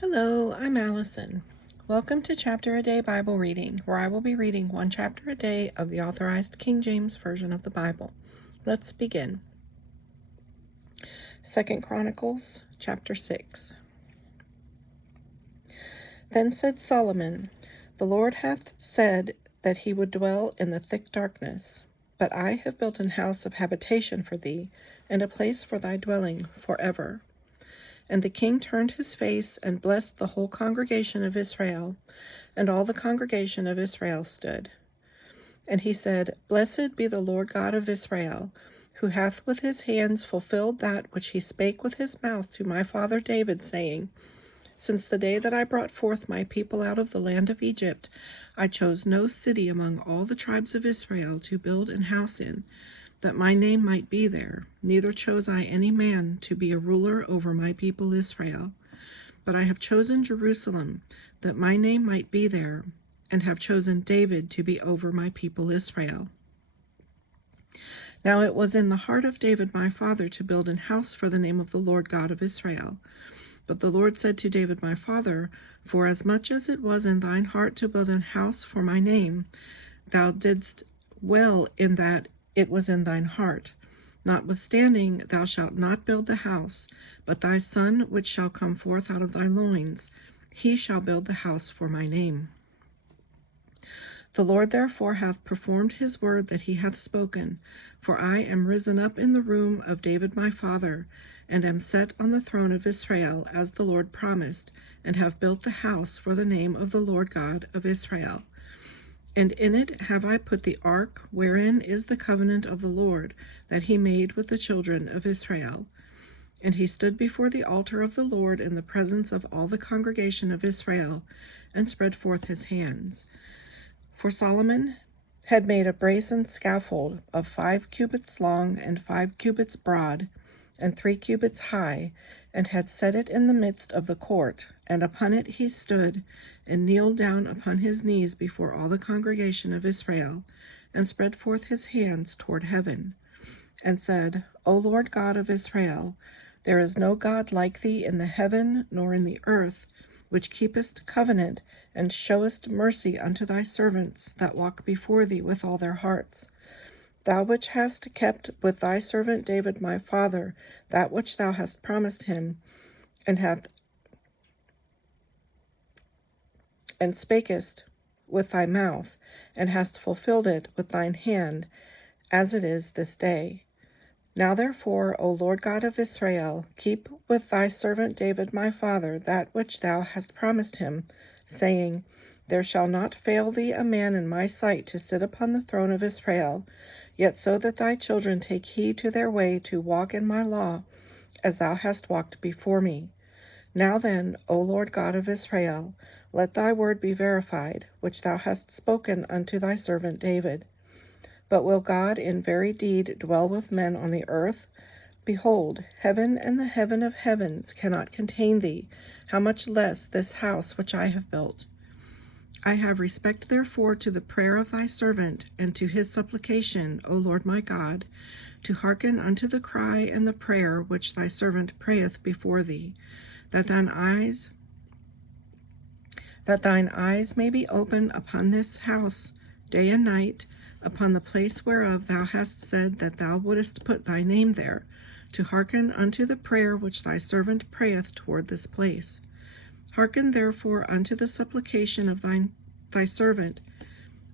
Hello, I'm Allison. Welcome to Chapter a Day Bible Reading, where I will be reading one chapter a day of the Authorized King James Version of the Bible. Let's begin. 2 Chronicles Chapter 6. Then said Solomon, The Lord hath said that he would dwell in the thick darkness, but I have built an house of habitation for thee, and a place for thy dwelling forever. And the king turned his face and blessed the whole congregation of Israel. And all the congregation of Israel stood. And he said, Blessed be the Lord God of Israel, who hath with his hands fulfilled that which he spake with his mouth to my father David, saying, Since the day that I brought forth my people out of the land of Egypt, I chose no city among all the tribes of Israel to build an house in, that my name might be there, neither chose I any man to be a ruler over my people Israel. But I have chosen Jerusalem, that my name might be there, and have chosen David to be over my people Israel. Now it was in the heart of David my father to build an house for the name of the Lord God of Israel. But the Lord said to David my father, Forasmuch as it was in thine heart to build an house for my name, thou didst well in that it was in thine heart. Notwithstanding, thou shalt not build the house, but thy son which shall come forth out of thy loins, he shall build the house for my name. The Lord therefore hath performed his word that he hath spoken, for I am risen up in the room of David my father, and am set on the throne of Israel, as the Lord promised, and have built the house for the name of the Lord God of Israel. And in it have I put the ark, wherein is the covenant of the Lord, that he made with the children of Israel. And he stood before the altar of the Lord in the presence of all the congregation of Israel, and spread forth his hands. For Solomon had made a brazen scaffold of 5 cubits long and 5 cubits broad, and 3 cubits high, and had set it in the midst of the court, and upon it he stood, and kneeled down upon his knees before all the congregation of Israel, and spread forth his hands toward heaven, and said, O Lord God of Israel, there is no God like thee in the heaven nor in the earth, which keepest covenant, and showest mercy unto thy servants that walk before thee with all their hearts. Thou which hast kept with thy servant David my father that which thou hast promised him, and spakest with thy mouth, and hast fulfilled it with thine hand, as it is this day. Now therefore, O Lord God of Israel, keep with thy servant David my father that which thou hast promised him, saying, There shall not fail thee a man in my sight to sit upon the throne of Israel, yet so that thy children take heed to their way to walk in my law, as thou hast walked before me. Now then, O Lord God of Israel, let thy word be verified, which thou hast spoken unto thy servant David. But will God in very deed dwell with men on the earth? Behold, heaven and the heaven of heavens cannot contain thee, how much less this house which I have built? I have respect therefore to the prayer of thy servant, and to his supplication, O Lord my God, to hearken unto the cry and the prayer which thy servant prayeth before thee, that thine eyes may be open upon this house day and night, upon the place whereof thou hast said that thou wouldest put thy name there, to hearken unto the prayer which thy servant prayeth toward this place. Hearken therefore unto the supplication of thy servant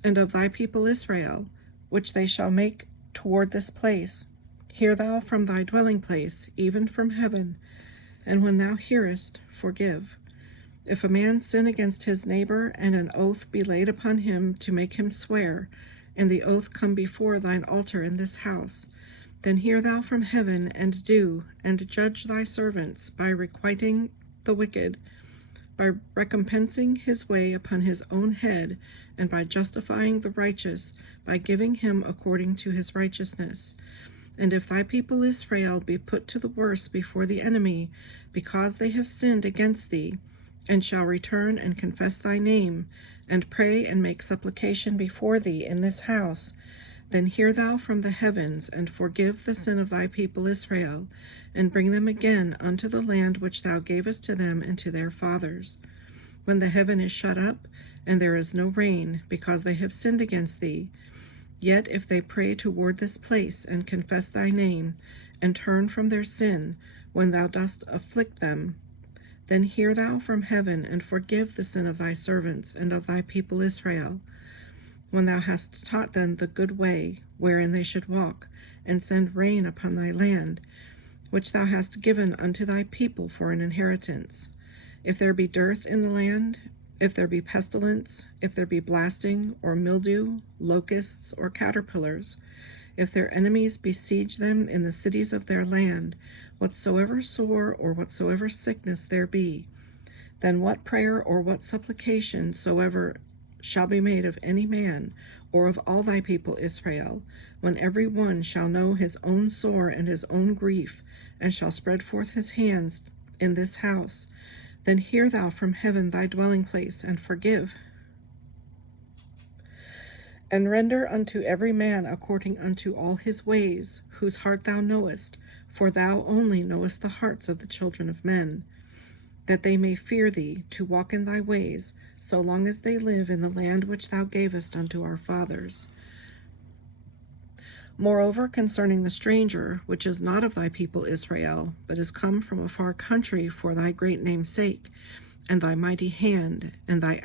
and of thy people Israel, which they shall make toward this place. Hear thou from thy dwelling place, even from heaven, and when thou hearest, forgive. If a man sin against his neighbor, and an oath be laid upon him to make him swear, and the oath come before thine altar in this house, then hear thou from heaven, and do, and judge thy servants by requiting the wicked, by recompensing his way upon his own head, and by justifying the righteous, by giving him according to his righteousness. And if thy people Israel be put to the worse before the enemy, because they have sinned against thee, and shall return and confess thy name, and pray and make supplication before thee in this house, Then hear thou from the heavens, and forgive the sin of thy people Israel, and bring them again unto the land which thou gavest to them and to their fathers. When the heaven is shut up, and there is no rain, because they have sinned against thee, yet if they pray toward this place, and confess thy name, and turn from their sin, when thou dost afflict them, then hear thou from heaven, and forgive the sin of thy servants and of thy people Israel, when thou hast taught them the good way wherein they should walk, and send rain upon thy land, which thou hast given unto thy people for an inheritance. If there be dearth in the land, if there be pestilence, if there be blasting, or mildew, locusts, or caterpillars, if their enemies besiege them in the cities of their land, whatsoever sore or whatsoever sickness there be, then what prayer or what supplication soever shall be made of any man, or of all thy people Israel, when every one shall know his own sore and his own grief, and shall spread forth his hands in this house, then hear thou from heaven thy dwelling place, and forgive. And render unto every man according unto all his ways, whose heart thou knowest, for thou only knowest the hearts of the children of men, that they may fear thee, to walk in thy ways, so long as they live in the land which thou gavest unto our fathers. Moreover, concerning the stranger, which is not of thy people Israel, but is come from a far country for thy great name's sake, and thy mighty hand, and thy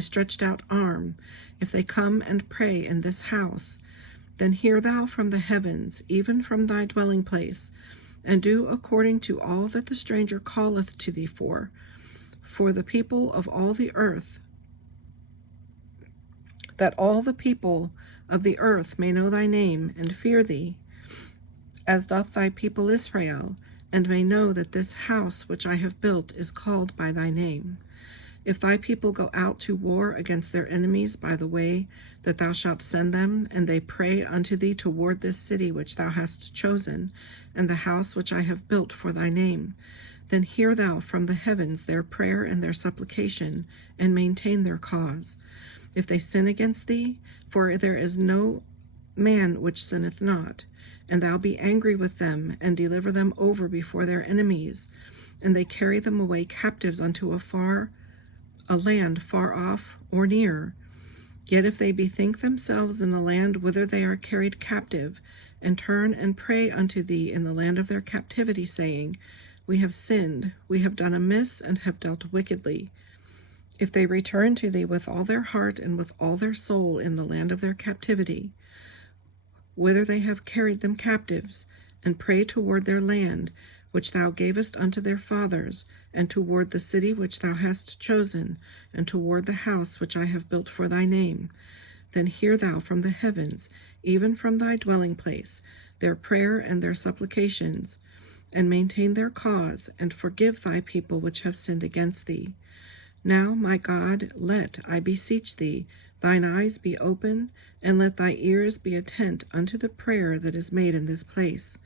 stretched out arm, if they come and pray in this house, then hear thou from the heavens, even from thy dwelling place, and do according to all that the stranger calleth to thee for the people of all the earth, that all the people of the earth may know thy name and fear thee, as doth thy people Israel, and may know that this house which I have built is called by thy name. If thy people go out to war against their enemies by the way that thou shalt send them, and they pray unto thee toward this city which thou hast chosen, and the house which I have built for thy name, then hear thou from the heavens their prayer and their supplication, and maintain their cause. If they sin against thee, for there is no man which sinneth not, and thou be angry with them, and deliver them over before their enemies, and they carry them away captives unto a land far off or near, yet if they bethink themselves in the land whither they are carried captive, and turn and pray unto thee in the land of their captivity, saying, We have sinned, we have done amiss, and have dealt wickedly. If they return to thee with all their heart and with all their soul in the land of their captivity, whither they have carried them captives, and pray toward their land, which thou gavest unto their fathers, and toward the city which thou hast chosen, and toward the house which I have built for thy name, then hear thou from the heavens, even from thy dwelling place, their prayer and their supplications, and maintain their cause, and forgive thy people which have sinned against thee. Now, my God, let, I beseech thee, thine eyes be open, and let thy ears be attent unto the prayer that is made in this place.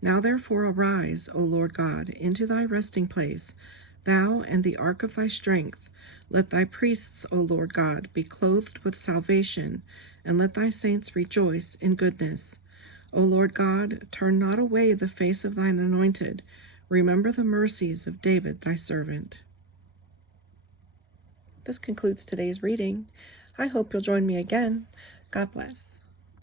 Now therefore arise, O Lord God, into thy resting place, thou and the ark of thy strength. Let thy priests, O Lord God, be clothed with salvation, and let thy saints rejoice in goodness. O Lord God, turn not away the face of thine anointed. Remember the mercies of David thy servant. This concludes today's reading. I hope you'll join me again. God bless.